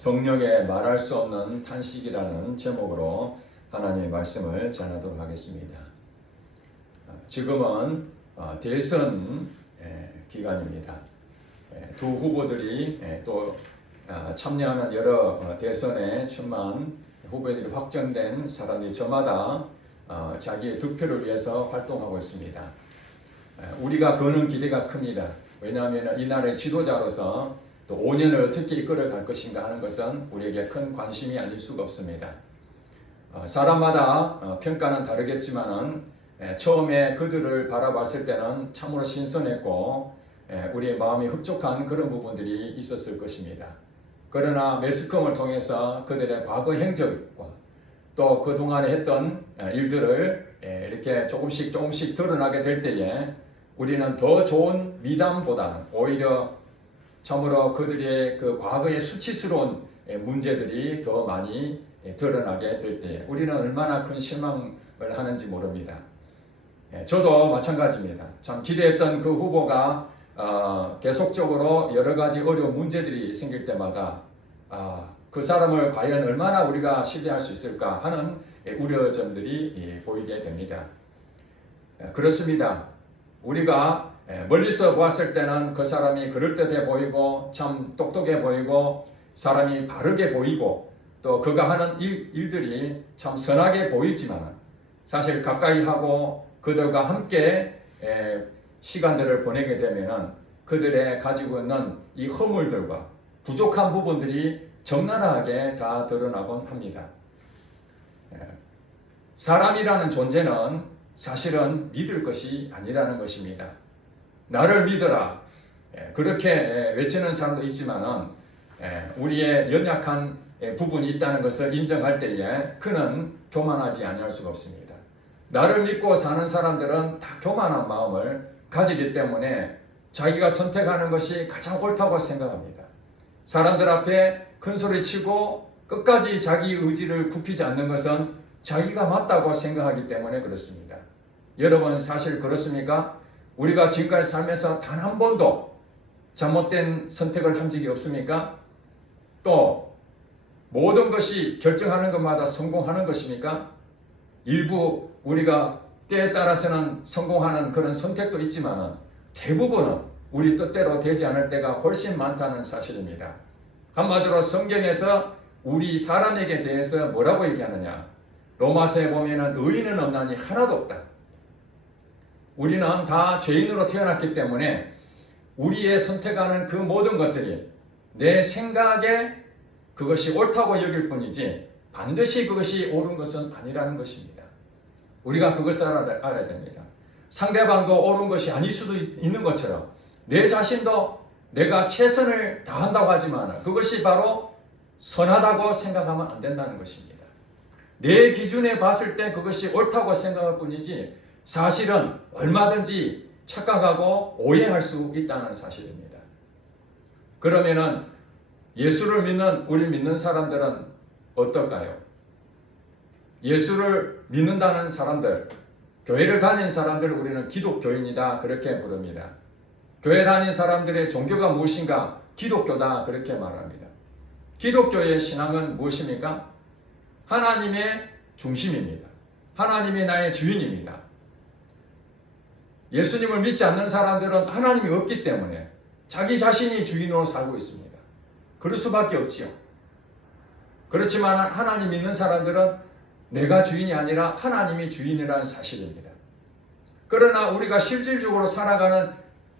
성령의 말할 수 없는 탄식이라는 제목으로 하나님의 말씀을 전하도록 하겠습니다. 지금은 대선 기간입니다. 두 후보들이 또 참여하는 여러 대선에 출마한 후보들이 확정된 사람들이 저마다 자기의 득표를 위해서 활동하고 있습니다. 우리가 거는 기대가 큽니다. 왜냐하면 이 나라의 지도자로서 또 5년을 어떻게 이끌어갈 것인가 하는 것은 우리에게 큰 관심이 아닐 수가 없습니다. 사람마다 평가는 다르겠지만은 처음에 그들을 바라봤을 때는 참으로 신선했고 우리의 마음이 흡족한 그런 부분들이 있었을 것입니다. 그러나 매스컴을 통해서 그들의 과거 행적과 또 그동안에 했던 일들을 이렇게 조금씩 드러나게 될 때에 우리는 더 좋은 미담보다는 오히려 참으로 그들의 그 과거의 수치스러운 문제들이 더 많이 드러나게 될 때에 우리는 얼마나 큰 실망을 하는지 모릅니다. 저도 마찬가지입니다. 참 기대했던 그 후보가 계속적으로 여러 가지 어려운 문제들이 생길 때마다 그 사람을 과연 얼마나 우리가 신뢰할 수 있을까 하는 우려점들이 보이게 됩니다. 그렇습니다. 우리가 멀리서 보았을 때는 그 사람이 그럴듯해 보이고 참 똑똑해 보이고 사람이 바르게 보이고 또 그가 하는 일들이 참 선하게 보이지만 사실 가까이 하고 그들과 함께 시간들을 보내게 되면 그들의 가지고 있는 이 허물들과 부족한 부분들이 적나라하게 다 드러나곤 합니다. 사람이라는 존재는 사실은 믿을 것이 아니라는 것입니다. 나를 믿어라. 그렇게 외치는 사람도 있지만은 우리의 연약한 부분이 있다는 것을 인정할 때에 그는 교만하지 아니할 수가 없습니다. 나를 믿고 사는 사람들은 다 교만한 마음을 가지기 때문에 자기가 선택하는 것이 가장 옳다고 생각합니다. 사람들 앞에 큰 소리 치고 끝까지 자기 의지를 굽히지 않는 것은 자기가 맞다고 생각하기 때문에 그렇습니다. 여러분 사실 그렇습니까? 우리가 지금까지 살면서 단 한 번도 잘못된 선택을 한 적이 없습니까? 또 모든 것이 결정하는 것마다 성공하는 것입니까? 일부 우리가 때에 따라서는 성공하는 그런 선택도 있지만 대부분은 우리 뜻대로 되지 않을 때가 훨씬 많다는 사실입니다. 한마디로 성경에서 우리 사람에게 대해서 뭐라고 얘기하느냐? 로마서에 보면은 의인은 없나니 하나도 없다. 우리는 다 죄인으로 태어났기 때문에 우리의 선택하는 그 모든 것들이 내 생각에 그것이 옳다고 여길 뿐이지 반드시 그것이 옳은 것은 아니라는 것입니다. 우리가 그것을 알아야 됩니다. 상대방도 옳은 것이 아닐 수도 있는 것처럼 내 자신도 내가 최선을 다한다고 하지만 그것이 바로 선하다고 생각하면 안 된다는 것입니다. 내 기준에 봤을 때 그것이 옳다고 생각할 뿐이지 사실은 얼마든지 착각하고 오해할 수 있다는 사실입니다. 그러면은 예수를 믿는 우리 믿는 사람들은 어떨까요? 예수를 믿는다는 사람들, 교회를 다니는 사람들을 우리는 기독교인이다 그렇게 부릅니다. 교회 다니는 사람들의 종교가 무엇인가? 기독교다 그렇게 말합니다. 기독교의 신앙은 무엇입니까? 하나님의 중심입니다. 하나님이 나의 주인입니다. 예수님을 믿지 않는 사람들은 하나님이 없기 때문에 자기 자신이 주인으로 살고 있습니다. 그럴 수밖에 없지요. 그렇지만 하나님 믿는 사람들은 내가 주인이 아니라 하나님이 주인이라는 사실입니다. 그러나 우리가 실질적으로 살아가는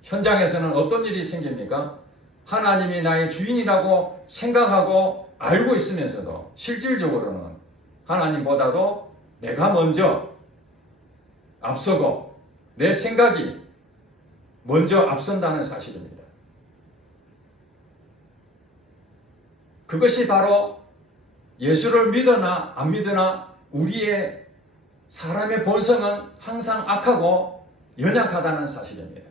현장에서는 어떤 일이 생깁니까? 하나님이 나의 주인이라고 생각하고 알고 있으면서도 실질적으로는 하나님보다도 내가 먼저 앞서고 내 생각이 먼저 앞선다는 사실입니다. 그것이 바로 예수를 믿으나 안 믿으나 우리의 사람의 본성은 항상 악하고 연약하다는 사실입니다.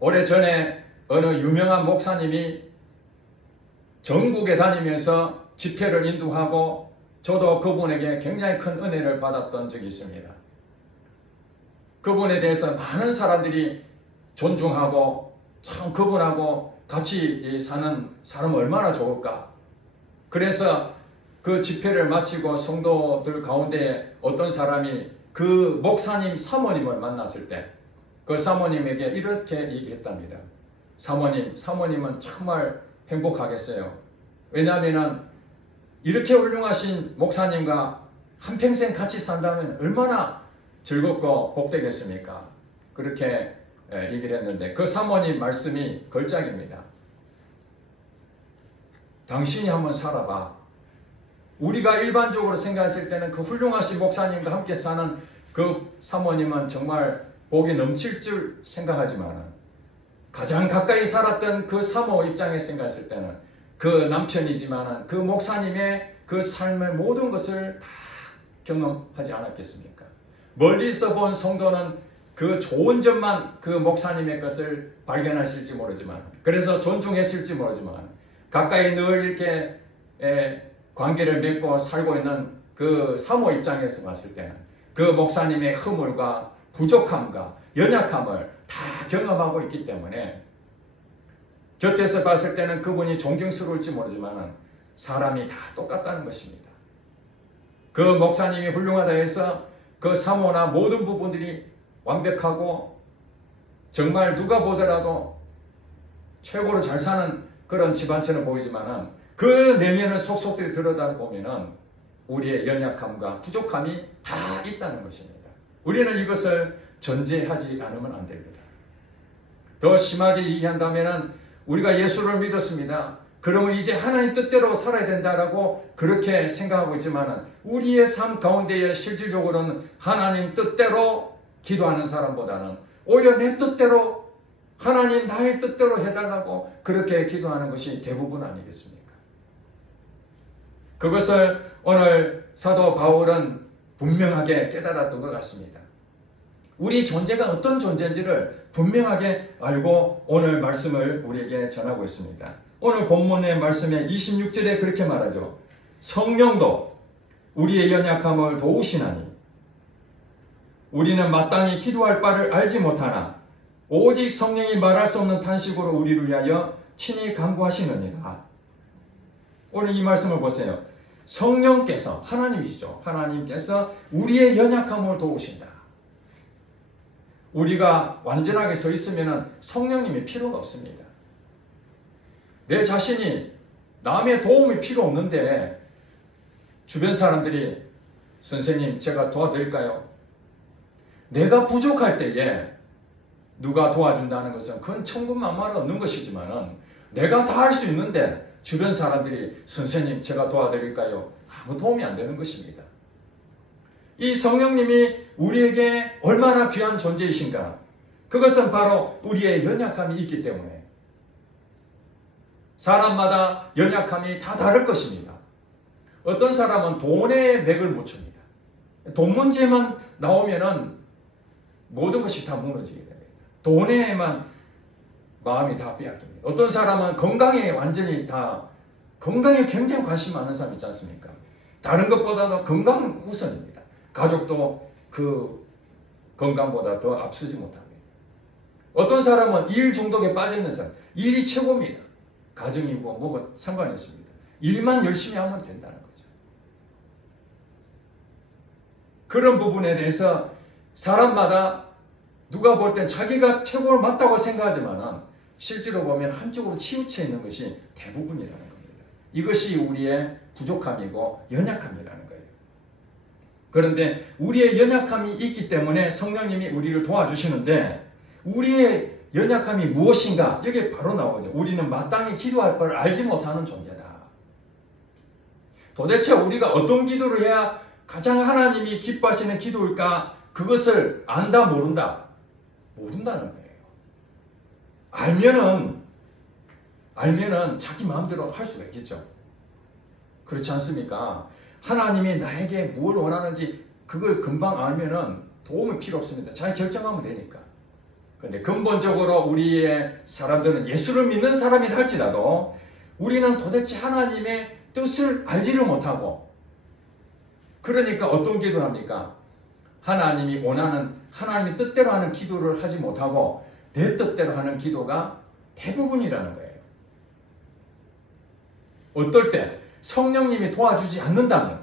오래전에 어느 유명한 목사님이 전국에 다니면서 집회를 인도하고 저도 그분에게 굉장히 큰 은혜를 받았던 적이 있습니다. 그분에 대해서 많은 사람들이 존중하고 참 그분하고 같이 사는 사람 얼마나 좋을까. 그래서 그 집회를 마치고 성도들 가운데 어떤 사람이 그 목사님 사모님을 만났을 때 그 사모님에게 이렇게 얘기했답니다. 사모님은 정말 행복하겠어요. 왜냐하면 이렇게 훌륭하신 목사님과 한평생 같이 산다면 얼마나 즐겁고 복되겠습니까? 그렇게 얘기를 했는데 그 사모님 말씀이 걸작입니다. 당신이 한번 살아봐. 우리가 일반적으로 생각했을 때는 그 훌륭하신 목사님과 함께 사는 그 사모님은 정말 복이 넘칠 줄 생각하지만 가장 가까이 살았던 그 사모 입장에 생각했을 때는 그 남편이지만 그 목사님의 그 삶의 모든 것을 다 경험하지 않았겠습니까? 멀리서 본 성도는 그 좋은 점만 그 목사님의 것을 발견하실지 모르지만 그래서 존중했을지 모르지만 가까이 늘 이렇게 관계를 맺고 살고 있는 그 사모 입장에서 봤을 때는 그 목사님의 허물과 부족함과 연약함을 다 경험하고 있기 때문에 곁에서 봤을 때는 그분이 존경스러울지 모르지만 사람이 다 똑같다는 것입니다. 그 목사님이 훌륭하다 해서 그 사모나 모든 부분들이 완벽하고 정말 누가 보더라도 최고로 잘 사는 그런 집안처럼 보이지만 그 내면을 속속들이 들여다보면 우리의 연약함과 부족함이 다 있다는 것입니다. 우리는 이것을 전제하지 않으면 안 됩니다. 더 심하게 얘기한다면 우리가 예수를 믿었습니다. 그러면 이제 하나님 뜻대로 살아야 된다라고 그렇게 생각하고 있지만 우리의 삶 가운데에 실질적으로는 하나님 뜻대로 기도하는 사람보다는 오히려 내 뜻대로 하나님 나의 뜻대로 해달라고 그렇게 기도하는 것이 대부분 아니겠습니까? 그것을 오늘 사도 바울은 분명하게 깨달았던 것 같습니다. 우리 존재가 어떤 존재인지를 분명하게 알고 오늘 말씀을 우리에게 전하고 있습니다. 오늘 본문의 말씀에 26절에 그렇게 말하죠. 성령도 우리의 연약함을 도우시나니 우리는 마땅히 기도할 바를 알지 못하나 오직 성령이 말할 수 없는 탄식으로 우리를 위하여 친히 간구하시느니라. 오늘 이 말씀을 보세요. 성령께서 하나님이시죠. 하나님께서 우리의 연약함을 도우신다. 우리가 완전하게 서 있으면 성령님이 필요가 없습니다. 내 자신이 남의 도움이 필요 없는데 주변 사람들이 선생님 제가 도와드릴까요? 내가 부족할 때에 누가 도와준다는 것은 그건 천군만마를 얻는 것이지만 내가 다 할 수 있는데 주변 사람들이 선생님 제가 도와드릴까요? 아무 도움이 안 되는 것입니다. 이 성령님이 우리에게 얼마나 귀한 존재이신가? 그것은 바로 우리의 연약함이 있기 때문에 사람마다 연약함이 다 다를 것입니다. 어떤 사람은 돈에 맥을 못 춥니다. 돈 문제만 나오면은 모든 것이 다 무너지게 됩니다. 돈에만 마음이 다 빼앗깁니다. 어떤 사람은 건강에 굉장히 관심 많은 사람 있지 않습니까? 다른 것보다도 건강 우선입니다. 가족도 그 건강보다 더 앞서지 못합니다. 어떤 사람은 일 중독에 빠져 있는 사람, 일이 최고입니다. 가정이고 뭐가 상관이 없습니다. 일만 열심히 하면 된다는 거죠. 그런 부분에 대해서 사람마다 누가 볼 땐 자기가 최고로 맞다고 생각하지만 실제로 보면 한쪽으로 치우쳐 있는 것이 대부분이라는 겁니다. 이것이 우리의 부족함이고 연약함이라는 거예요. 그런데 우리의 연약함이 있기 때문에 성령님이 우리를 도와주시는데 우리의 연약함이 무엇인가? 여기에 바로 나오죠. 우리는 마땅히 기도할 바를 알지 못하는 존재다. 도대체 우리가 어떤 기도를 해야 가장 하나님이 기뻐하시는 기도일까? 그것을 안다 모른다? 모른다는 거예요. 알면은 자기 마음대로 할 수가 있겠죠. 그렇지 않습니까? 하나님이 나에게 뭘 원하는지 그걸 금방 알면은 도움이 필요 없습니다. 잘 결정하면 되니까. 그런데 근본적으로 우리의 사람들은 예수를 믿는 사람이라 할지라도 우리는 도대체 하나님의 뜻을 알지를 못하고 그러니까 어떤 기도를 합니까? 하나님이 원하는 하나님의 뜻대로 하는 기도를 하지 못하고 내 뜻대로 하는 기도가 대부분이라는 거예요. 어떨 때? 성령님이 도와주지 않는다면,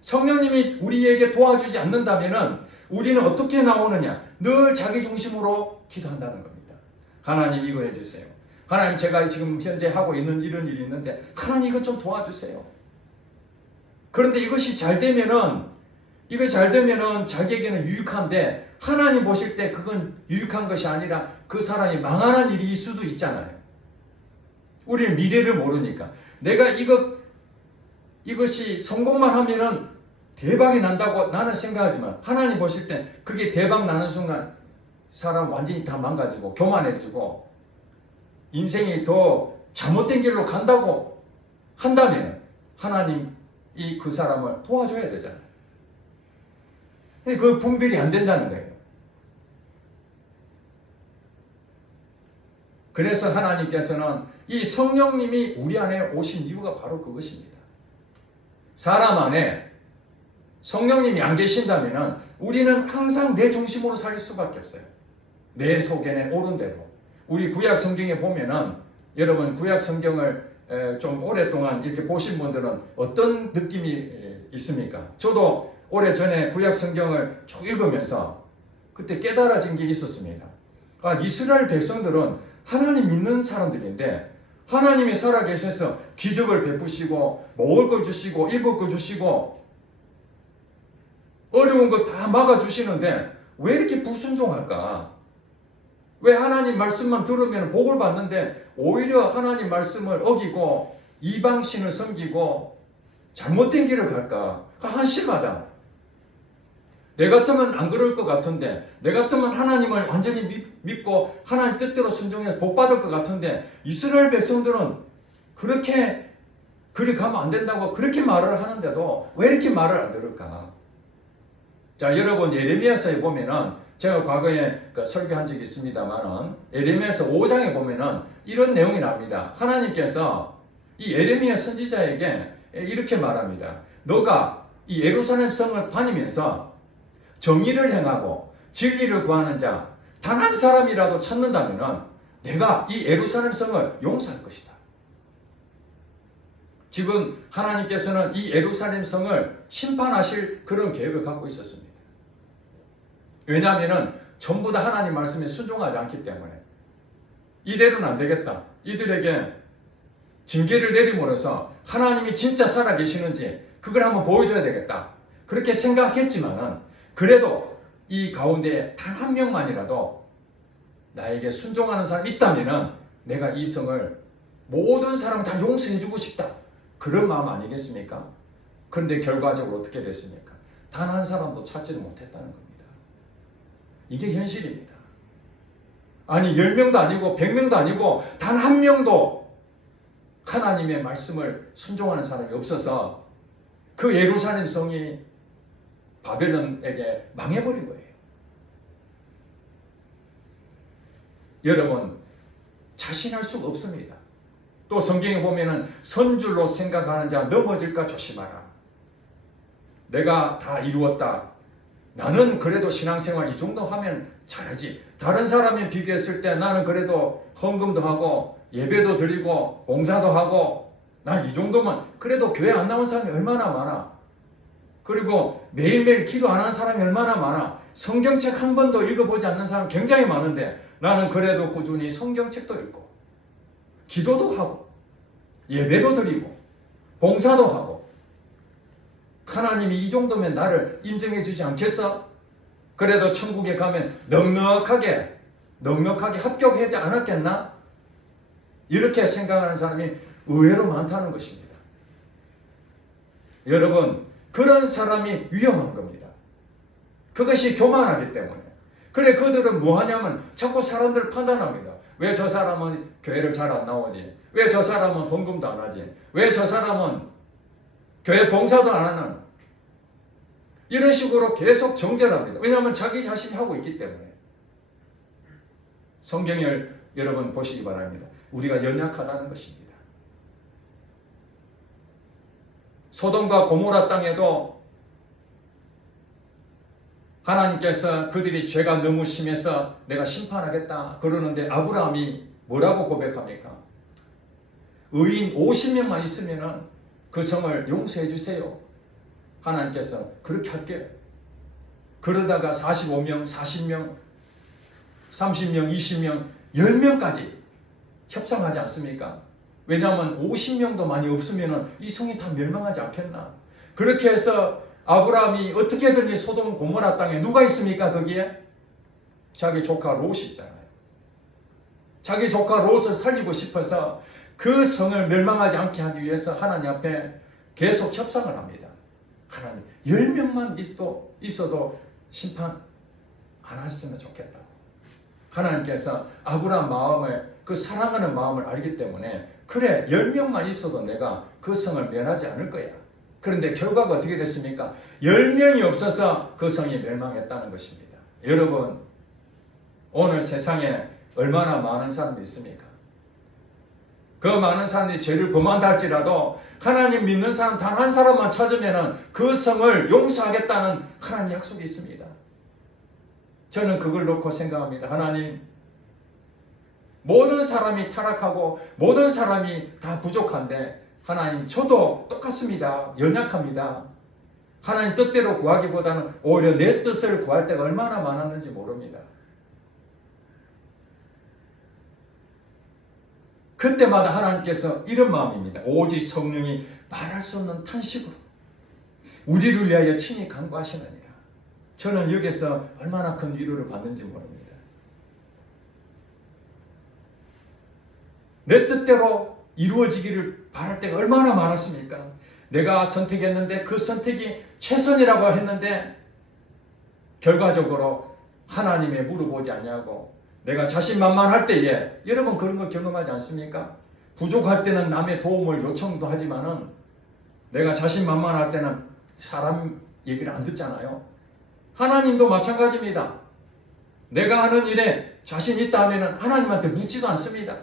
성령님이 우리에게 도와주지 않는다면 우리는 어떻게 나오느냐? 늘 자기 중심으로 기도한다는 겁니다. 하나님 이거 해주세요. 하나님 제가 지금 현재 하고 있는 이런 일이 있는데 하나님 이것 좀 도와주세요. 그런데 이것이 잘 되면은 자기에게는 유익한데 하나님 보실 때 그건 유익한 것이 아니라 그 사람이 망하는 일일 수도 있잖아요. 우리는 미래를 모르니까. 내가 이것이 성공만 하면은 대박이 난다고 나는 생각하지만 하나님 보실 때 그게 대박 나는 순간 사람 완전히 다 망가지고 교만해지고 인생이 더 잘못된 길로 간다고 한다면 하나님이 그 사람을 도와줘야 되잖아요. 근데 그 분별이 안 된다는 거예요. 그래서 하나님께서는 이 성령님이 우리 안에 오신 이유가 바로 그것입니다. 사람 안에 성령님이 안 계신다면 우리는 항상 내 중심으로 살 수밖에 없어요. 내 속에는 옳은 대로. 우리 구약 성경에 보면은 여러분 구약 성경을 좀 오랫동안 이렇게 보신 분들은 어떤 느낌이 있습니까? 저도 오래전에 구약 성경을 쭉 읽으면서 그때 깨달아진 게 있었습니다. 아, 이스라엘 백성들은 하나님 믿는 사람들인데 하나님이 살아계셔서 기적을 베푸시고 먹을 걸 주시고 입을 걸 주시고 어려운 거 다 막아주시는데 왜 이렇게 불순종할까? 왜 하나님 말씀만 들으면 복을 받는데 오히려 하나님 말씀을 어기고 이방신을 섬기고 잘못된 길을 갈까? 한심하다. 내 같으면 안 그럴 것 같은데, 내 같으면 하나님을 완전히 믿고 하나님 뜻대로 순종해서 복 받을 것 같은데 이스라엘 백성들은 그렇게 그리 가면 안 된다고 그렇게 말을 하는데도 왜 이렇게 말을 안 들을까? 자, 여러분 예레미야서에 보면은 제가 과거에 설교한 적이 있습니다만은 예레미야서 5장에 보면은 이런 내용이 나옵니다. 하나님께서 이 예레미야 선지자에게 이렇게 말합니다. 너가 이 예루살렘 성을 다니면서 정의를 행하고 진리를 구하는 자 단 한 사람이라도 찾는다면은 내가 이 예루살렘 성을 용서할 것이다. 지금 하나님께서는 이 예루살렘 성을 심판하실 그런 계획을 갖고 있었습니다. 왜냐하면 전부 다 하나님 말씀에 순종하지 않기 때문에 이대로는 안 되겠다. 이들에게 징계를 내림으로써 하나님이 진짜 살아계시는지 그걸 한번 보여줘야 되겠다. 그렇게 생각했지만은 그래도 이 가운데 단 한 명만이라도 나에게 순종하는 사람이 있다면은 내가 이 성을 모든 사람을 다 용서해주고 싶다. 그런 마음 아니겠습니까? 그런데 결과적으로 어떻게 됐습니까? 단 한 사람도 찾지를 못했다는 겁니다. 이게 현실입니다. 아니 10명도 아니고 100명도 아니고 단 한 명도 하나님의 말씀을 순종하는 사람이 없어서 그 예루살렘 성이 바벨론에게 망해버린 거예요. 여러분 자신할 수가 없습니다. 또 성경에 보면은 선줄로 생각하는 자 넘어질까 조심하라. 내가 다 이루었다. 나는 그래도 신앙생활 이 정도 하면 잘하지. 다른 사람에 비교했을 때 나는 그래도 헌금도 하고 예배도 드리고 봉사도 하고 난 이 정도면 그래도 교회 안 나온 사람이 얼마나 많아. 그리고 매일매일 기도 안 하는 사람이 얼마나 많아. 성경책 한 번도 읽어보지 않는 사람 굉장히 많은데 나는 그래도 꾸준히 성경책도 읽고 기도도 하고 예배도 드리고 봉사도 하고 하나님이 이 정도면 나를 인정해 주지 않겠어? 그래도 천국에 가면 넉넉하게 합격하지 않았겠나? 이렇게 생각하는 사람이 의외로 많다는 것입니다. 여러분 그런 사람이 위험한 겁니다. 그것이 교만하기 때문에. 그래 그들은 뭐 하냐면 자꾸 사람들을 판단합니다. 왜 저 사람은 교회를 잘 안 나오지? 왜 저 사람은 헌금도 안 하지? 왜 저 사람은 교회 봉사도 안 하는? 이런 식으로 계속 정죄합니다. 왜냐하면 자기 자신이 하고 있기 때문에. 성경을 여러분 보시기 바랍니다. 우리가 연약하다는 것입니다. 소돔과 고모라 땅에도 하나님께서 그들이 죄가 너무 심해서 내가 심판하겠다 그러는데 아브라함이 뭐라고 고백합니까? 의인 50명만 있으면은 그 성을 용서해 주세요. 하나님께서 그렇게 할게요. 그러다가 45명, 40명, 30명, 20명, 10명까지 협상하지 않습니까? 왜냐하면 50명도 많이 없으면 이 성이 다 멸망하지 않겠나? 그렇게 해서 아브라함이 어떻게든 이 소돔 고모라 땅에 누가 있습니까? 거기에? 자기 조카 롯이 있잖아요. 자기 조카 롯을 살리고 싶어서 그 성을 멸망하지 않게 하기 위해서 하나님 앞에 계속 협상을 합니다. 하나님, 10명만 있어도 심판 안 했으면 좋겠다고. 하나님께서 아브라함 마음을, 그 사랑하는 마음을 알기 때문에 그래, 10명만 있어도 내가 그 성을 멸하지 않을 거야. 그런데 결과가 어떻게 됐습니까? 10명이 없어서 그 성이 멸망했다는 것입니다. 여러분, 오늘 세상에 얼마나 많은 사람이 있습니까? 그 많은 사람들이 죄를 범한다 할지라도 하나님 믿는 사람 단 한 사람만 찾으면 그 성을 용서하겠다는 하나님 약속이 있습니다. 저는 그걸 놓고 생각합니다. 하나님, 모든 사람이 타락하고 모든 사람이 다 부족한데 하나님, 저도 똑같습니다. 연약합니다. 하나님 뜻대로 구하기보다는 오히려 내 뜻을 구할 때가 얼마나 많았는지 모릅니다. 그때마다 하나님께서 이런 마음입니다. 오직 성령이 말할 수 없는 탄식으로 우리를 위하여 친히 간구하시느니라. 저는 여기서 얼마나 큰 위로를 받는지 모릅니다. 내 뜻대로 이루어지기를 바랄 때가 얼마나 많았습니까? 내가 선택했는데 그 선택이 최선이라고 했는데 결과적으로 하나님의 물어보지 아니하고 내가 자신만만할 때에, 여러분 그런 거 경험하지 않습니까? 부족할 때는 남의 도움을 요청도 하지만은 내가 자신만만할 때는 사람 얘기를 안 듣잖아요. 하나님도 마찬가지입니다. 내가 하는 일에 자신 있다 하면은 하나님한테 묻지도 않습니다.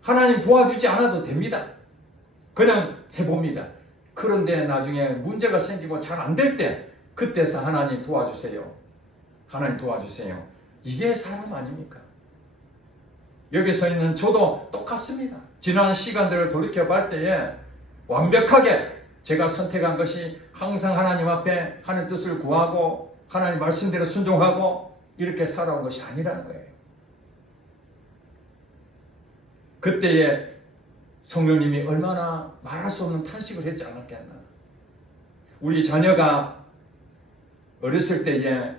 하나님 도와주지 않아도 됩니다. 그냥 해봅니다. 그런데 나중에 문제가 생기고 잘 안 될 때, 그때서 하나님 도와주세요. 하나님 도와주세요. 이게 사람 아닙니까? 여기 서 있는 저도 똑같습니다. 지난 시간들을 돌이켜볼 때에 완벽하게 제가 선택한 것이 항상 하나님 앞에 하나님 뜻을 구하고 하나님 말씀대로 순종하고 이렇게 살아온 것이 아니라는 거예요. 그때에 성령님이 얼마나 말할 수 없는 탄식을 했지 않았겠나. 우리 자녀가 어렸을 때에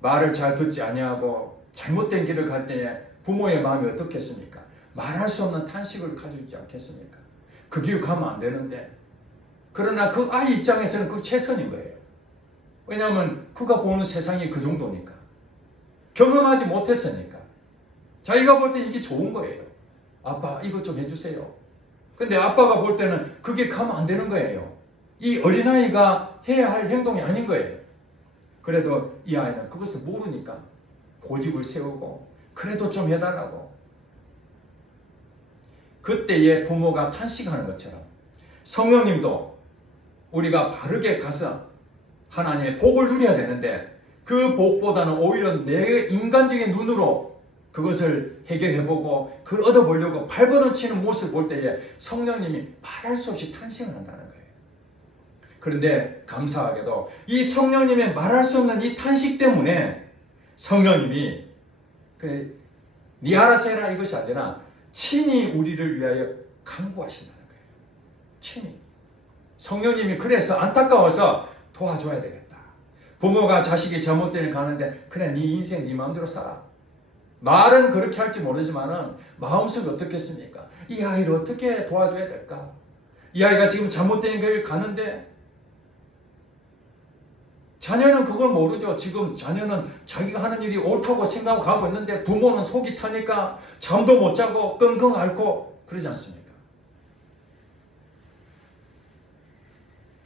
말을 잘 듣지 아니하고 잘못된 길을 갈 때에 부모의 마음이 어떻겠습니까? 말할 수 없는 탄식을 가지지 않겠습니까? 그 길 가면 안 되는데. 그러나 그 아이 입장에서는 그 최선인 거예요. 왜냐하면 그가 보는 세상이 그 정도니까. 경험하지 못했으니까. 자기가 볼 때 이게 좋은 거예요. 아빠 이것 좀 해주세요. 근데 아빠가 볼 때는 그게 가면 안 되는 거예요. 이 어린아이가 해야 할 행동이 아닌 거예요. 그래도 이 아이는 그것을 모르니까 고집을 세우고 그래도 좀 해달라고. 그때의 부모가 탄식하는 것처럼 성령님도 우리가 바르게 가서 하나님의 복을 누려야 되는데 그 복보다는 오히려 내 인간적인 눈으로 그것을 해결해보고 그걸 얻어보려고 발버둥치는 모습을 볼 때에 성령님이 말할 수 없이 탄식을 한다는 거예요. 그런데 감사하게도 이 성령님의 말할 수 없는 이 탄식 때문에 성령님이 그래, 네 알아서 해라 이것이 아니라 친히 우리를 위하여 간구하신다는 거예요. 친히. 성령님이 그래서 안타까워서 도와줘야 되겠다. 부모가 자식이 잘못된 일 가는데 그래 네 인생 네 마음대로 살아. 말은 그렇게 할지 모르지만은 마음속이 어떻겠습니까? 이 아이를 어떻게 도와줘야 될까? 이 아이가 지금 잘못된 길 가는데 자녀는 그걸 모르죠. 지금 자녀는 자기가 하는 일이 옳다고 생각하고 가고 있는데 부모는 속이 타니까 잠도 못 자고 끙끙 앓고 그러지 않습니까?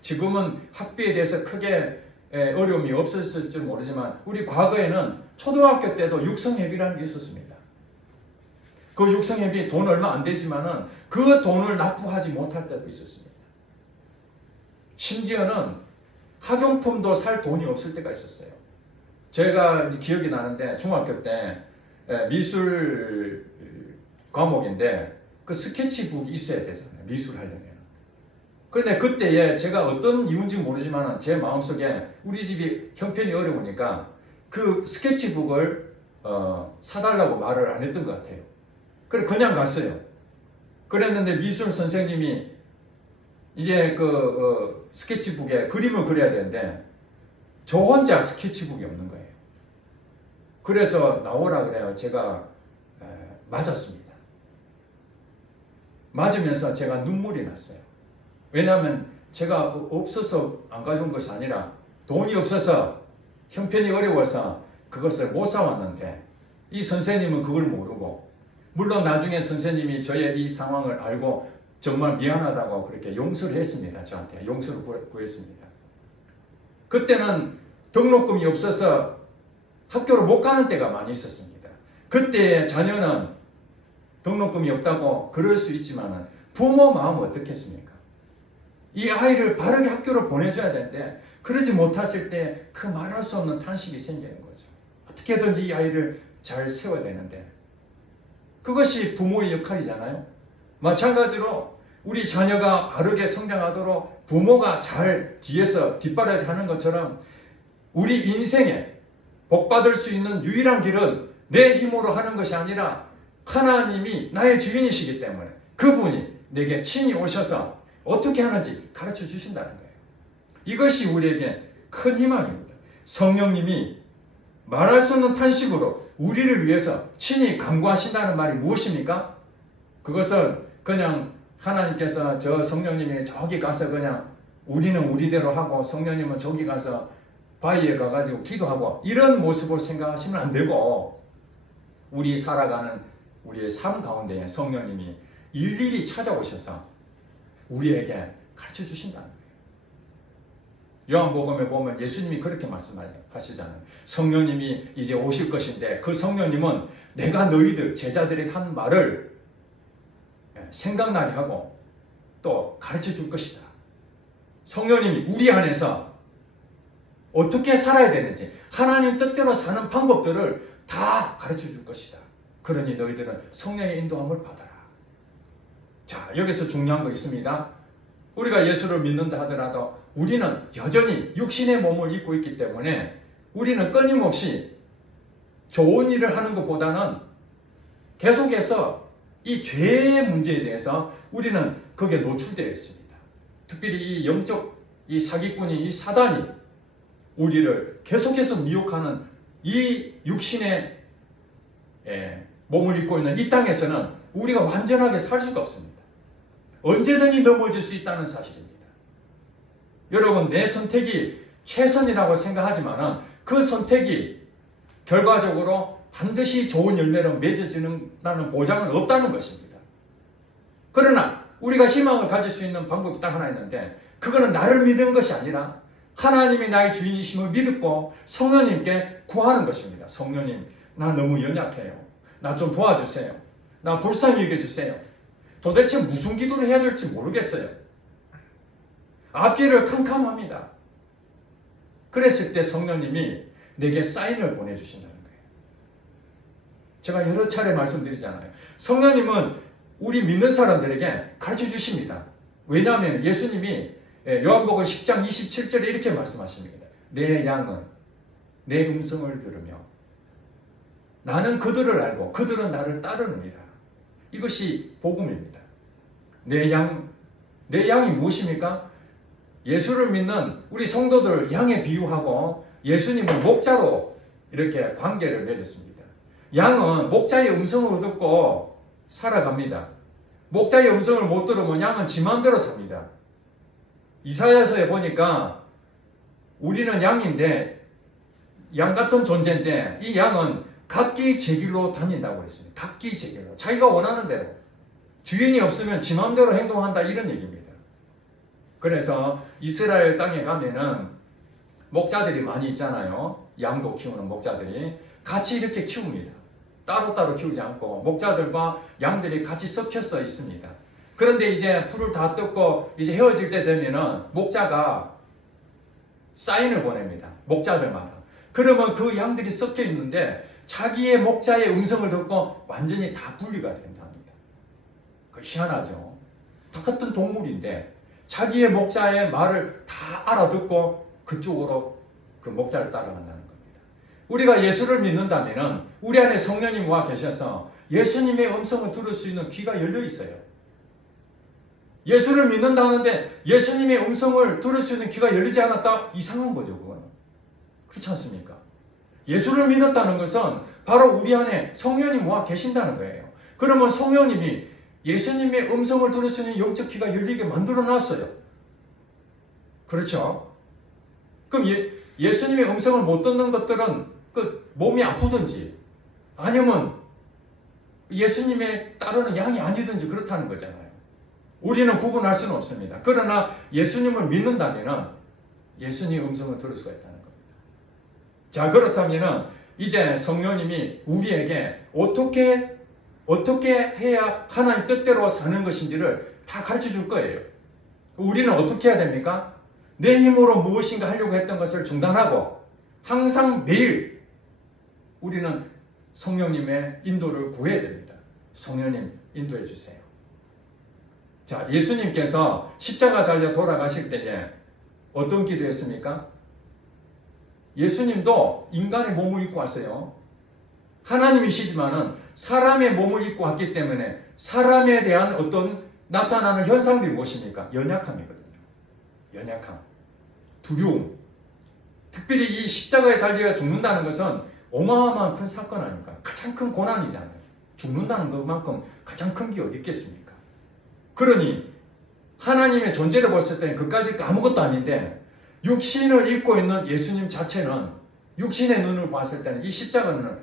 지금은 학비에 대해서 크게 어려움이 없었을지 모르지만 우리 과거에는 초등학교 때도 육성회비라는 게 있었습니다. 그 육성회비 돈 얼마 안 되지만은 그 돈을 납부하지 못할 때도 있었습니다. 심지어는 학용품도 살 돈이 없을 때가 있었어요. 제가 기억이 나는데 중학교 때 미술 과목인데 그 스케치북이 있어야 되잖아요. 미술 하려면. 그런데 그때에 제가 어떤 이유인지 모르지만 제 마음속에 우리 집이 형편이 어려우니까 그 스케치북을 사달라고 말을 안 했던 것 같아요. 그래 그냥 갔어요. 그랬는데 미술 선생님이 이제 그 스케치북에 그림을 그려야 되는데 저 혼자 스케치북이 없는 거예요. 그래서 나오라 그래요. 제가 맞았습니다. 맞으면서 제가 눈물이 났어요. 왜냐하면 제가 없어서 안 가져온 것이 아니라 돈이 없어서 형편이 어려워서 그것을 못 사왔는데 이 선생님은 그걸 모르고 물론 나중에 선생님이 저의 이 상황을 알고 정말 미안하다고 그렇게 용서를 했습니다. 저한테 용서를 구했습니다. 그때는 등록금이 없어서 학교를 못 가는 때가 많이 있었습니다. 그때 자녀는 등록금이 없다고 그럴 수 있지만 부모 마음은 어떻겠습니까? 이 아이를 바르게 학교를 보내줘야 되는데 그러지 못했을 때 그 말할 수 없는 탄식이 생기는 거죠. 어떻게든지 이 아이를 잘 세워야 되는데 그것이 부모의 역할이잖아요. 마찬가지로 우리 자녀가 바르게 성장하도록 부모가 잘 뒤에서 뒷바라지 하는 것처럼 우리 인생에 복받을 수 있는 유일한 길은 내 힘으로 하는 것이 아니라 하나님이 나의 주인이시기 때문에 그분이 내게 친히 오셔서 어떻게 하는지 가르쳐 주신다는 거예요. 이것이 우리에게 큰 희망입니다. 성령님이 말할 수 없는 탄식으로 우리를 위해서 친히 간구하신다는 말이 무엇입니까? 그것은 그냥 하나님께서 저 성령님이 저기 가서 그냥 우리는 우리대로 하고 성령님은 저기 가서 바위에 가가지고 기도하고 이런 모습을 생각하시면 안 되고 우리 살아가는 우리의 삶 가운데 성령님이 일일이 찾아오셔서 우리에게 가르쳐 주신다는 거예요. 요한복음에 보면 예수님이 그렇게 말씀하시잖아요. 성령님이 이제 오실 것인데 그 성령님은 내가 너희들 제자들에게 한 말을 생각나게 하고 또 가르쳐 줄 것이다. 성령님이 우리 안에서 어떻게 살아야 되는지 하나님 뜻대로 사는 방법들을 다 가르쳐 줄 것이다. 그러니 너희들은 성령의 인도함을 받아라. 자, 여기서 중요한 거 있습니다. 우리가 예수를 믿는다 하더라도 우리는 여전히 육신의 몸을 입고 있기 때문에 우리는 끊임없이 좋은 일을 하는 것보다는 계속해서 이 죄의 문제에 대해서 우리는 거기에 노출되어 있습니다. 특별히 이 영적 이 사기꾼이 이 사단이 우리를 계속해서 미혹하는 이 육신의 몸을 입고 있는 이 땅에서는 우리가 완전하게 살 수가 없습니다. 언제든지 넘어질 수 있다는 사실입니다. 여러분, 내 선택이 최선이라고 생각하지만 그 선택이 결과적으로 반드시 좋은 열매로 맺어지는다는 보장은 없다는 것입니다. 그러나 우리가 희망을 가질 수 있는 방법이 딱 하나 있는데 그거는 나를 믿는 것이 아니라 하나님이 나의 주인이심을 믿고 성령님께 구하는 것입니다. 성령님, 나 너무 연약해요. 나 좀 도와주세요. 나 불쌍히 여겨주세요. 도대체 무슨 기도를 해야 될지 모르겠어요. 앞길을 캄캄합니다. 그랬을 때 성령님이 내게 사인을 보내주신다는 거예요. 제가 여러 차례 말씀드리잖아요. 성령님은 우리 믿는 사람들에게 가르쳐 주십니다. 왜냐하면 예수님이 요한복음 10장 27절에 이렇게 말씀하십니다. 내 양은 내 음성을 들으며 나는 그들을 알고 그들은 나를 따르느니라. 이것이 복음입니다. 내 양이 무엇입니까? 예수를 믿는 우리 성도들을 양에 비유하고 예수님은 목자로 이렇게 관계를 맺었습니다. 양은 목자의 음성을 듣고 살아갑니다. 목자의 음성을 못 들으면 양은 지 마음대로 삽니다. 이사야서에 보니까 우리는 양인데 양 같은 존재인데 이 양은 각기 제 길로 다닌다고 했습니다. 각기 제 길로. 자기가 원하는 대로. 주인이 없으면 지 마음대로 행동한다 이런 얘기입니다. 그래서 이스라엘 땅에 가면은 목자들이 많이 있잖아요. 양도 키우는 목자들이. 같이 이렇게 키웁니다. 따로따로 키우지 않고 목자들과 양들이 같이 섞여서 있습니다. 그런데 이제 풀을 다 뜯고 이제 헤어질 때 되면은 목자가 사인을 보냅니다. 목자들마다. 그러면 그 양들이 섞여 있는데 자기의 목자의 음성을 듣고 완전히 다 분리가 된답니다. 그 희한하죠. 다 같은 동물인데 자기의 목자의 말을 다 알아듣고 그쪽으로 그 목자를 따라간다는 겁니다. 우리가 예수를 믿는다면 우리 안에 성령님이 와 계셔서 예수님의 음성을 들을 수 있는 귀가 열려 있어요. 예수를 믿는다 하는데 예수님의 음성을 들을 수 있는 귀가 열리지 않았다? 이상한 거죠, 그건. 그렇지 않습니까? 예수를 믿었다는 것은 바로 우리 안에 성령님이 와 계신다는 거예요. 그러면 성령님이 예수님의 음성을 들을 수 있는 영적 귀가 열리게 만들어 놨어요. 그렇죠? 그럼 예수님의 음성을 못 듣는 것들은 그 몸이 아프든지 아니면 예수님의 따르는 양이 아니든지 그렇다는 거잖아요. 우리는 구분할 수는 없습니다. 그러나 예수님을 믿는다면 예수님의 음성을 들을 수가 있다는 겁니다. 자, 그렇다면 이제 성령님이 우리에게 어떻게 해야 하나님 뜻대로 사는 것인지를 다 가르쳐 줄 거예요. 우리는 어떻게 해야 됩니까? 내 힘으로 무엇인가 하려고 했던 것을 중단하고 항상 매일 우리는 성령님의 인도를 구해야 됩니다. 성령님 인도해 주세요. 자, 예수님께서 십자가 달려 돌아가실 때에 어떤 기도했습니까? 예수님도 인간의 몸을 입고 왔어요. 하나님이시지만은 사람의 몸을 입고 왔기 때문에 사람에 대한 어떤 나타나는 현상들이 무엇입니까? 연약함이거든요. 연약함, 두려움. 특별히 이 십자가에 달려 죽는다는 것은 어마어마한 큰 사건 아닙니까? 가장 큰 고난이잖아요. 죽는다는 것만큼 가장 큰 게 어디 있겠습니까? 그러니 하나님의 존재를 봤을 때는 그까짓 아무것도 아닌데 육신을 입고 있는 예수님 자체는 육신의 눈을 봤을 때는 이 십자가는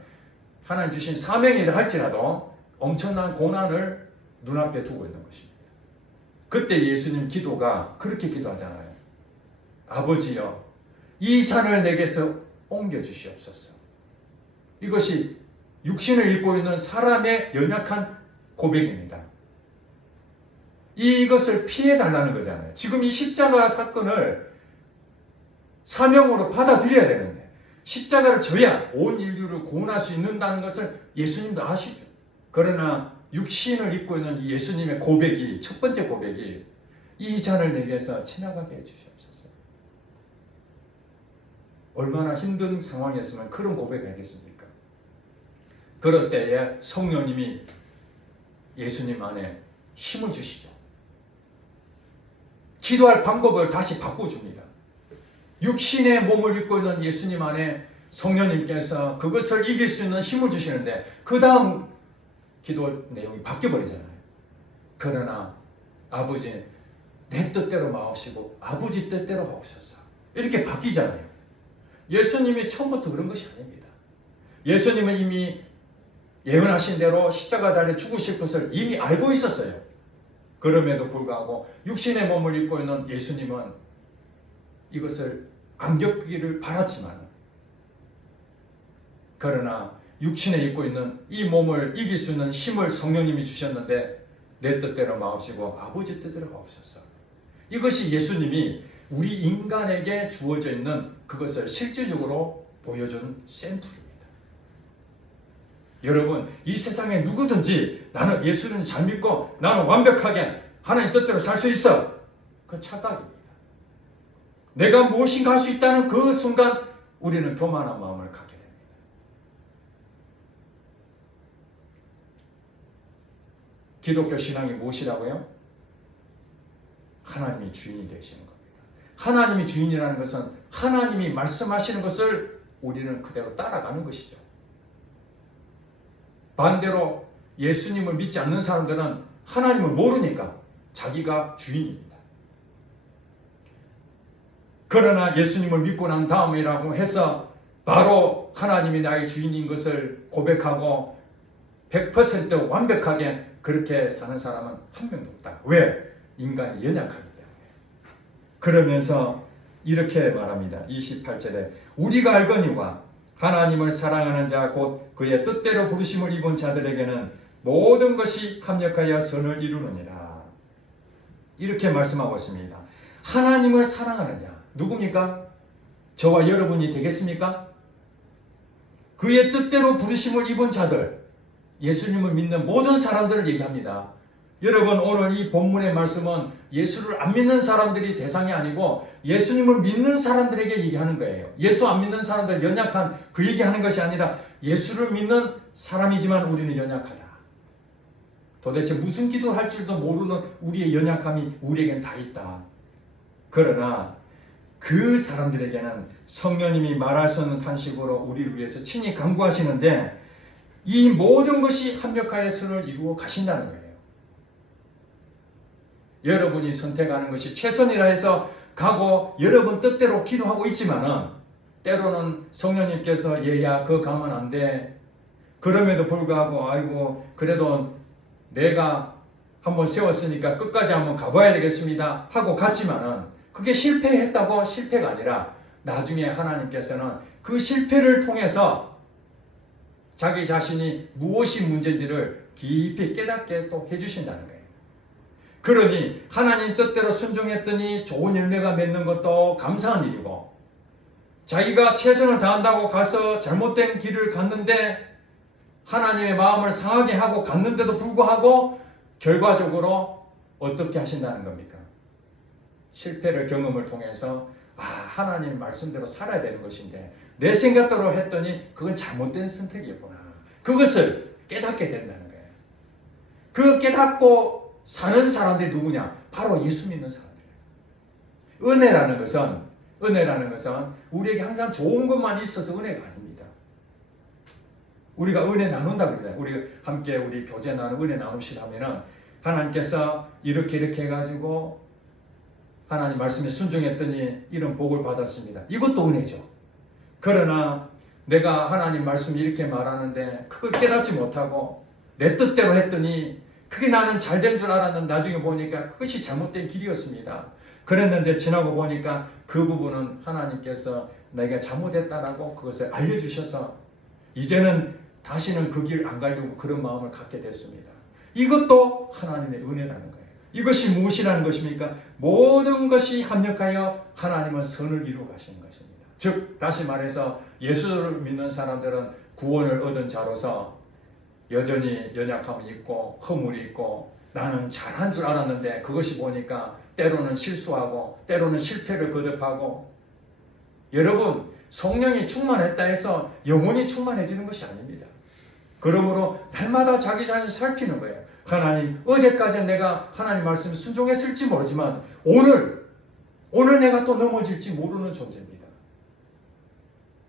하나님 주신 사명이라 할지라도 엄청난 고난을 눈앞에 두고 있는 것입니다. 그때 예수님 기도가 그렇게 기도하잖아요. 아버지여, 이 잔을 내게서 옮겨주시옵소서. 이것이 육신을 입고 있는 사람의 연약한 고백입니다. 이것을 피해달라는 거잖아요. 지금 이 십자가 사건을 사명으로 받아들여야 되는데 십자가를 져야 온 인류를 구원할 수 있는다는 것을 예수님도 아시죠. 그러나 육신을 입고 있는 이 예수님의 고백이, 첫 번째 고백이 이 잔을 내게서 지나가게 해주시옵소서. 얼마나 힘든 상황이었으면 그런 고백을 하겠습니까? 그럴 때에 성령님이 예수님 안에 힘을 주시죠. 기도할 방법을 다시 바꿔줍니다. 육신의 몸을 입고 있는 예수님 안에 성령님께서 그것을 이길 수 있는 힘을 주시는데 그 다음 기도 내용이 바뀌어버리잖아요. 그러나 아버지 내 뜻대로 마옵시고 아버지 뜻대로 하옵소서. 이렇게 바뀌잖아요. 예수님이 처음부터 그런 것이 아닙니다. 예수님은 이미 예언하신 대로 십자가 달려 죽으실 것을 이미 알고 있었어요. 그럼에도 불구하고 육신의 몸을 입고 있는 예수님은 이것을 안 겪기를 바랐지만 그러나 육신에 입고 있는 이 몸을 이길 수 있는 힘을 성령님이 주셨는데 내 뜻대로 마옵시고 아버지 뜻대로 하옵소서. 이것이 예수님이 우리 인간에게 주어져 있는 그것을 실질적으로 보여준 샘플입니다. 여러분, 이 세상에 누구든지 나는 예수는 잘 믿고 나는 완벽하게 하나님 뜻대로 살 수 있어. 그건 착각입니다. 내가 무엇인가 할 수 있다는 그 순간 우리는 교만한 마음을 갖게 됩니다. 기독교 신앙이 무엇이라고요? 하나님이 주인이 되시는 겁니다. 하나님이 주인이라는 것은 하나님이 말씀하시는 것을 우리는 그대로 따라가는 것이죠. 반대로 예수님을 믿지 않는 사람들은 하나님을 모르니까 자기가 주인입니다. 그러나 예수님을 믿고 난 다음이라고 해서 바로 하나님이 나의 주인인 것을 고백하고 100% 완벽하게 그렇게 사는 사람은 한 명도 없다. 왜? 인간이 연약하기 때문에. 그러면서 이렇게 말합니다. 28절에 우리가 알거니와 하나님을 사랑하는 자 곧 그의 뜻대로 부르심을 입은 자들에게는 모든 것이 합력하여 선을 이루느니라. 이렇게 말씀하고 있습니다. 하나님을 사랑하는 자 누굽니까? 저와 여러분이 되겠습니까? 그의 뜻대로 부르심을 입은 자들, 예수님을 믿는 모든 사람들을 얘기합니다. 여러분, 오늘 이 본문의 말씀은 예수를 안 믿는 사람들이 대상이 아니고 예수님을 믿는 사람들에게 얘기하는 거예요. 예수 안 믿는 사람들, 연약한 그 얘기하는 것이 아니라 예수를 믿는 사람이지만 우리는 연약하다. 도대체 무슨 기도를 할 줄도 모르는 우리의 연약함이 우리에겐 다 있다. 그러나 그 사람들에게는 성령님이 말할 수 없는 탄식으로 우리를 위해서 친히 간구하시는데 이 모든 것이 합력하여 선을 이루어 가신다는 거예요. 여러분이 선택하는 것이 최선이라 해서 가고 여러분 뜻대로 기도하고 있지만은 때로는 성령님께서 얘야 그거 가면 안 돼. 그럼에도 불구하고 아이고 그래도 내가 한번 세웠으니까 끝까지 한번 가봐야 되겠습니다 하고 갔지만은 그게 실패했다고 실패가 아니라 나중에 하나님께서는 그 실패를 통해서 자기 자신이 무엇이 문제인지를 깊이 깨닫게 또 해주신다는 거예요. 그러니 하나님 뜻대로 순종했더니 좋은 열매가 맺는 것도 감사한 일이고 자기가 최선을 다한다고 가서 잘못된 길을 갔는데 하나님의 마음을 상하게 하고 갔는데도 불구하고 결과적으로 어떻게 하신다는 겁니까? 실패를 경험을 통해서 하나님 말씀대로 살아야 되는 것인데 내 생각대로 했더니 그건 잘못된 선택이었구나. 그것을 깨닫게 된다는 거예요. 그 깨닫고 사는 사람들이 누구냐? 바로 예수 믿는 사람들이에요. 은혜라는 것은 우리에게 항상 좋은 것만 있어서 은혜가 아닙니다. 우리가 은혜 나눈다 그러잖아요. 우리 함께 우리 교제 나누 은혜 나눕시다 하면은 하나님께서 이렇게 해가지고 하나님 말씀에 순종했더니 이런 복을 받았습니다. 이것도 은혜죠. 그러나 내가 하나님 말씀 이렇게 말하는데 그걸 깨닫지 못하고 내 뜻대로 했더니 그게 나는 잘된 줄 알았는데 나중에 보니까 그것이 잘못된 길이었습니다. 그랬는데 지나고 보니까 그 부분은 하나님께서 내가 잘못했다라고 그것을 알려주셔서 이제는 다시는 그 길 안 가려고 그런 마음을 갖게 됐습니다. 이것도 하나님의 은혜라는 거예요. 이것이 무엇이라는 것입니까? 모든 것이 합력하여 하나님은 선을 이루어 가시는 것입니다. 즉 다시 말해서 예수를 믿는 사람들은 구원을 얻은 자로서 여전히 연약함이 있고 허물이 있고 나는 잘한 줄 알았는데 그것이 보니까 때로는 실수하고 때로는 실패를 거듭하고 여러분 성령이 충만했다 해서 영혼이 충만해지는 것이 아닙니다. 그러므로 날마다 자기 자신을 살피는 거예요. 하나님 어제까지 내가 하나님 말씀 순종했을지 모르지만 오늘 내가 또 넘어질지 모르는 존재입니다.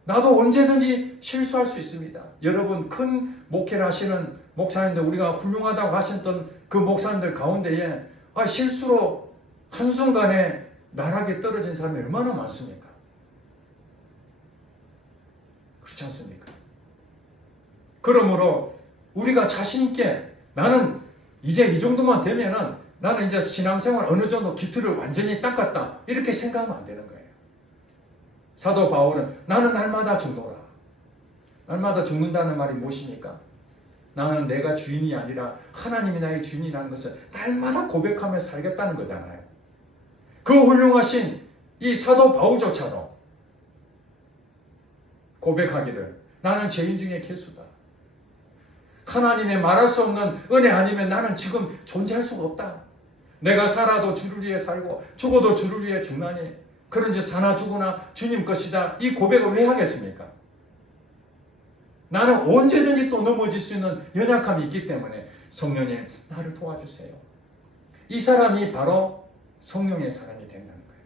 나도 언제든지 실수할 수 있습니다. 여러분 큰 목회를 하시는 목사님들 우리가 훌륭하다고 하셨던 그 목사님들 가운데에 실수로 한순간에 나락에 떨어진 사람이 얼마나 많습니까? 그렇지 않습니까? 그러므로 우리가 자신있게 나는 이제 이 정도만 되면은 나는 이제 신앙생활 어느 정도 기틀을 완전히 닦았다 이렇게 생각하면 안 되는 거예요. 사도 바울은 나는 날마다 죽노라. 날마다 죽는다는 말이 무엇입니까? 나는 내가 주인이 아니라 하나님이 나의 주인이라는 것을 날마다 고백하며 살겠다는 거잖아요. 그 훌륭하신 이 사도 바울조차도 고백하기를 나는 죄인 중에 괴수다. 하나님의 말할 수 없는 은혜 아니면 나는 지금 존재할 수가 없다. 내가 살아도 주를 위해 살고 죽어도 주를 위해 죽나니 그런지 사나 죽으나 주님 것이다. 이 고백을 왜 하겠습니까? 나는 언제든지 또 넘어질 수 있는 연약함이 있기 때문에 성령님 나를 도와주세요. 이 사람이 바로 성령의 사람이 된다는 거예요.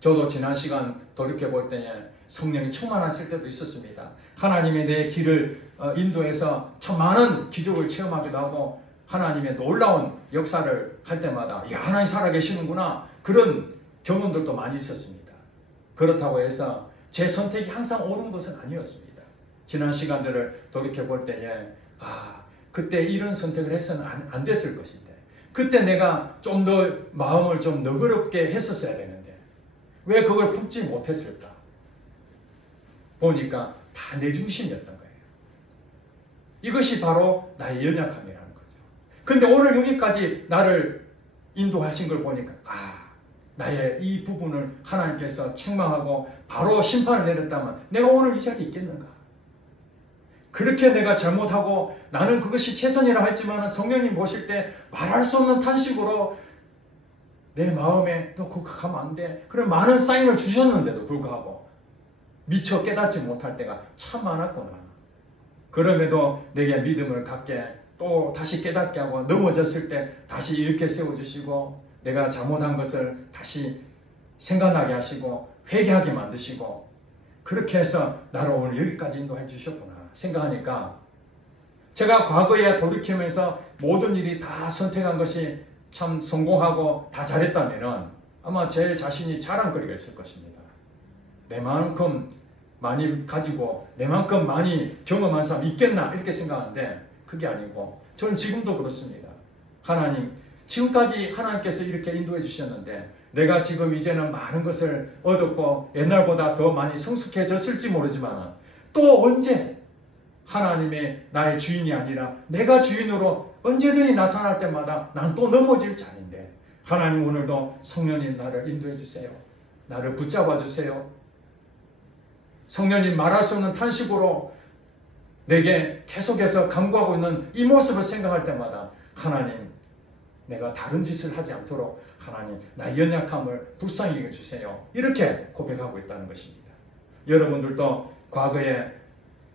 저도 지난 시간 돌이켜볼 때에 성령이 충만했을 때도 있었습니다. 하나님의 내 길을 인도해서 참 많은 기적을 체험하기도 하고 하나님의 놀라운 역사를 할 때마다 야 하나님 살아계시는구나 그런 경험들도 많이 있었습니다. 그렇다고 해서 제 선택이 항상 옳은 것은 아니었습니다. 지난 시간들을 돌이켜볼 때에 그때 이런 선택을 해서는 안 됐을 것인데 그때 내가 좀 더 마음을 좀 너그럽게 했었어야 되는데 왜 그걸 품지 못했을까? 보니까 다 내 중심이었던 거예요. 이것이 바로 나의 연약함이라는 거죠. 그런데 오늘 여기까지 나를 인도하신 걸 보니까 나의 이 부분을 하나님께서 책망하고 바로 심판을 내렸다면 내가 오늘 이 자리에 있겠는가? 그렇게 내가 잘못하고 나는 그것이 최선이라 할지만 성령님 보실 때 말할 수 없는 탄식으로 내 마음에 너 그거 가면 안 돼. 그런 많은 사인을 주셨는데도 불구하고 미처 깨닫지 못할 때가 참 많았구나. 그럼에도 내게 믿음을 갖게 또 다시 깨닫게 하고 넘어졌을 때 다시 이렇게 세워주시고 내가 잘못한 것을 다시 생각나게 하시고 회개하게 만드시고 그렇게 해서 나를 오늘 여기까지 인도해 주셨구나 생각하니까 제가 과거에 돌이키면서 모든 일이 다 선택한 것이 참 성공하고 다 잘했다면 아마 제 자신이 자랑거리가 있을 것입니다. 내만큼 많이 가지고 내만큼 많이 경험한 사람 있겠나 이렇게 생각하는데 그게 아니고 저는 지금도 그렇습니다. 하나님 지금까지 하나님께서 이렇게 인도해 주셨는데 내가 지금 이제는 많은 것을 얻었고 옛날보다 더 많이 성숙해졌을지 모르지만 또 언제 하나님의 나의 주인이 아니라 내가 주인으로 언제든지 나타날 때마다 난 또 넘어질 자인데 하나님 오늘도 성령님 나를 인도해 주세요. 나를 붙잡아 주세요. 성령님 말할 수 없는 탄식으로 내게 계속해서 간구하고 있는 이 모습을 생각할 때마다 하나님 내가 다른 짓을 하지 않도록 하나님 나의 연약함을 불쌍히 여겨주세요. 이렇게 고백하고 있다는 것입니다. 여러분들도 과거에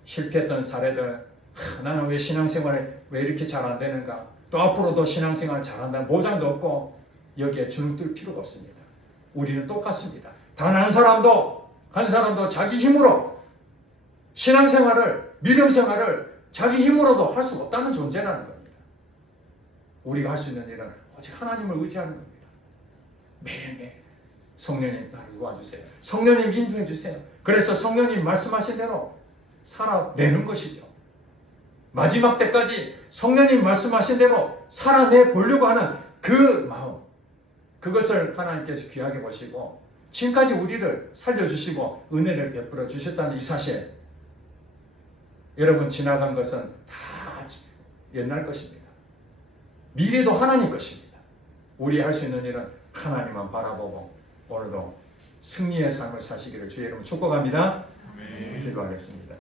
실패했던 사례들 나는 왜 신앙생활에 왜 이렇게 잘 안 되는가 또 앞으로도 신앙생활 잘한다는 보장도 없고 여기에 주눅들 필요가 없습니다. 우리는 똑같습니다. 단 한 사람도 자기 힘으로 신앙생활을 믿음생활을 자기 힘으로도 할 수 없다는 존재라는 겁니다. 우리가 할 수 있는 일은 오직 하나님을 의지하는 겁니다. 매일매일 성령님 나를 도와주세요. 성령님 인도해 주세요. 그래서 성령님 말씀하신 대로 살아내는 것이죠. 마지막 때까지 성령님 말씀하신 대로 살아내 보려고 하는 그 마음 그것을 하나님께서 귀하게 보시고 지금까지 우리를 살려주시고 은혜를 베풀어 주셨다는 이 사실 여러분 지나간 것은 다 옛날 것입니다. 미래도 하나님 것입니다. 우리 할 수 있는 일은 하나님만 바라보고 오늘도 승리의 삶을 사시기를 주의 이름으로 축복합니다. 기도하겠습니다.